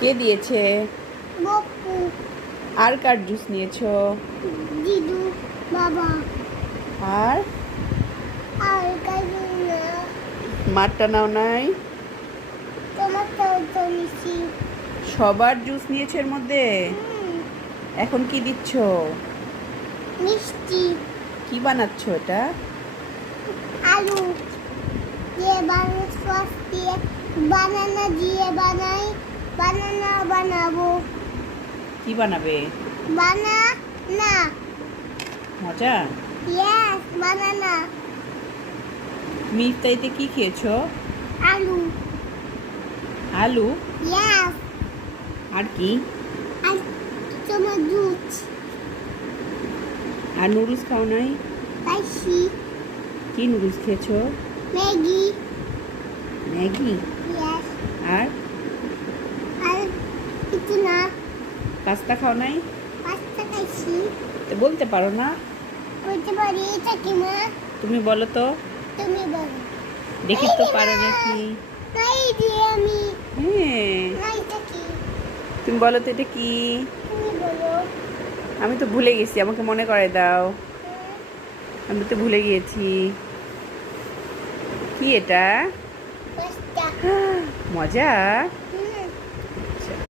কে দিয়েছে? বপু, আর কার জুস নিয়েছো? দিদু, বাবা। আর আর কাজু না, মারটা নাও নাই? তোমার তো নিছি। সবার জুস নিয়েছে এর মধ্যে। হুম, এখন কি দিচ্ছ? মিষ্টি, কি বানাচ্ছ এটা? আলু দিয়ে বানানো, সস দিয়ে বানানা দিয়ে বানাই, বানানা বানাবো। কি বানাবে? বানানা, মজা। ইয়েস বানানা। তুমি ইফতারিতে কি খেয়েছো? আলু, আলু। ইয়েস। আর কি? আর তোমার দুধ, আর নুডলস খাও নাই? পাইছি, কি নুডলস খেয়েছো? Maggi, Maggi. ইয়েস। আর আর কিছু না, পাস্তা খাও নাই? পাস্তা খাইছি। তো বলতে পারো না? বলতে পারি এটা কি মা? তুমি বলো তো, তুমি বলো। দেখি এই তো যে পারো মা, নাকি। এই যে আমি, হ্যাঁ, না এটা কি? তুমি বলো তো এটা কি। তুমি বলো। আমি তো ভুলে গেছি, আমাকে মনে করে দাও। আমি তো ভুলে গিয়েছি। কি এটা? পাস্তা। মজা।